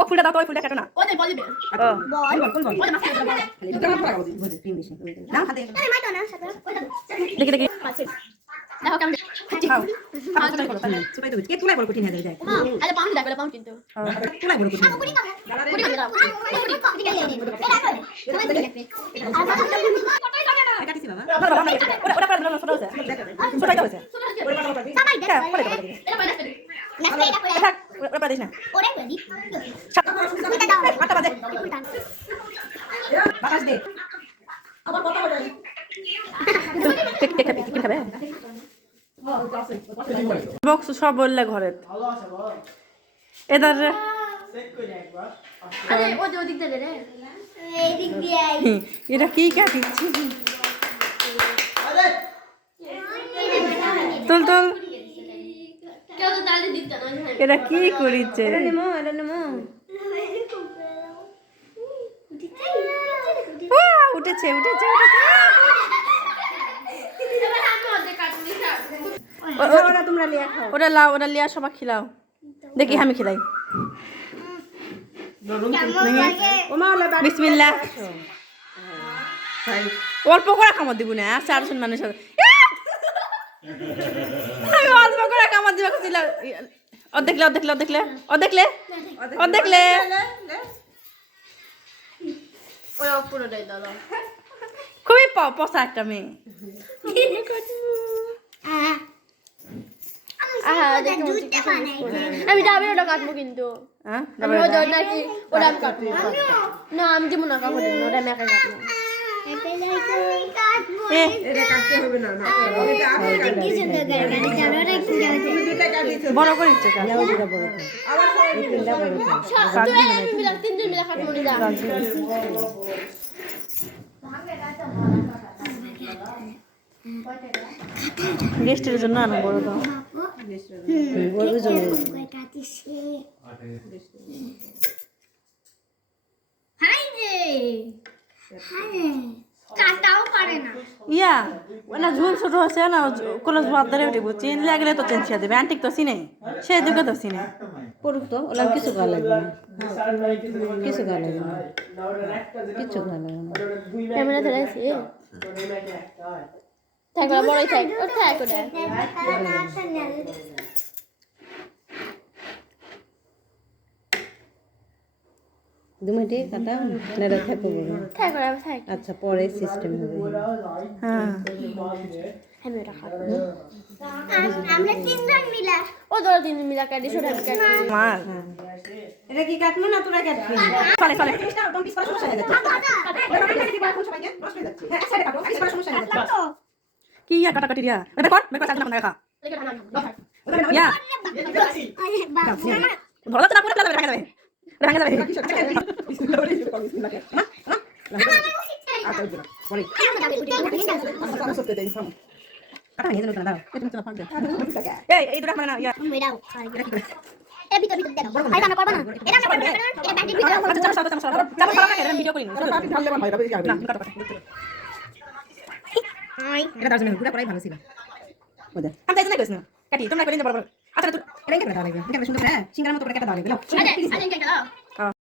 ফুলটা দাও তো, ফুলটা কাটো না। দেখি দেখি দেখো কেমন খাও ছোটাই দেবে কে তুলাই বড় কঠিন হয়ে যায় আরে পাউন্ড দেখো পাউন্ড কিন্তু তুলাই বড় কঠিন কুড়ি দাও কুড়ি দাও কুড়ি গেলে সবাই দিকে কাটিছি বাবা ওরা ওরা করে দাও ছোট আছে ছোটাই দাও আছে সবাই দেখো করে দাও এটা পয়লা করে নেক্সট এটা করে থাক ওরা পারিস না ওরে করে দি কুড়ি দাও আটা বাজে বাতাস দে আবার কথা বলে টেক টেক খাবে কি খাবে বক্স সব বললে ঘরে এদার রে আরে ও যে ওদিক দে রে এই দিক দিয়ে এটা কি কাটিছি আরে তুল তুল কেউ তো দাদি দিত না এটা কি করিছে এটা নেমো উঠেছে উঠেছে উঠেছে ওরা তোমরা লিয়া খাও ওরা লাও ওরা লিয়া সবাই খিলাও দেখি আমি খিলাই বিসমিল্লাহ অল্প করে খামত দিব না 400 মানুষ আমি অল্প করে খামত দিব খুঁজছিলাম ও দেখলে ও দেখলে ও দেখলে ও দেখলে ও দেখলে ওরা পুরোটাই দাও খুবই পচা একটা মেয়ে আমি যাবে ওটা কাটবো কিন্তু ওটা আমি কাটবো না আমি যেমন না কাটবো ওটা আমি একা কাটবো বড় করে ইচ্ছে তিনজন মিলে কাটবো গেস্টের জন্য আনো বড় দাও ইয়া না ঝুল ছোট আছে না কোনো ঝুল ধরে উঠে চিন লাগলে তো চেন ছিয়া দেবে আন্টিক তো চিনে সে দুকে তো চিনে পড়ুক তো ওলা কিছু গা লাগবে না কিছু গা লাগবে না কিছু গা লাগবে না ক্যামেরা ধরেছি থাকলে বড়ই থাক ও থাক ওটা দুমিটি কাটা নেড়ে থাকবো থাক ওরা থাক আচ্ছা পরে সিস্টেম হবে হ্যাঁ আমি এটা খাবো আমরা তিনজন মিলা ও ধর তিনজন মিলা কাটি ছোট কাটি মার এটা কি কাটমু না তোরা কাটবি চলে চলে একদম পিছপা সমস্যা হয়ে যাচ্ছে কি ইয়া কাটা কাটি দিয়া এটা কর মেরে কাছে না দেখা ইয়া ধরো তো না পুরো প্লাজা রাখা যাবে রাখা যাবে এই দুটা মানে না ইয়া এ ভিতর ভিতর দাও আই আমরা করব না এটা আমরা করব না এটা ব্যাংকের ভিতর চাপ ভিডিও করি না ঢাললে ভাই রাবে না কাটা আই এটা দাও জন্য পুরো করাই ভালো ছিল ওদে আমি তাই না কইছ না কাটি তোমরা করে নিতে বড় বড় আচ্ছা তুই এটা কেন দাও লাগবে এটা সুন্দর করে সিঙ্গার মতো করে কাটা দাও লাগবে আচ্ছা আচ্ছা কেন দাও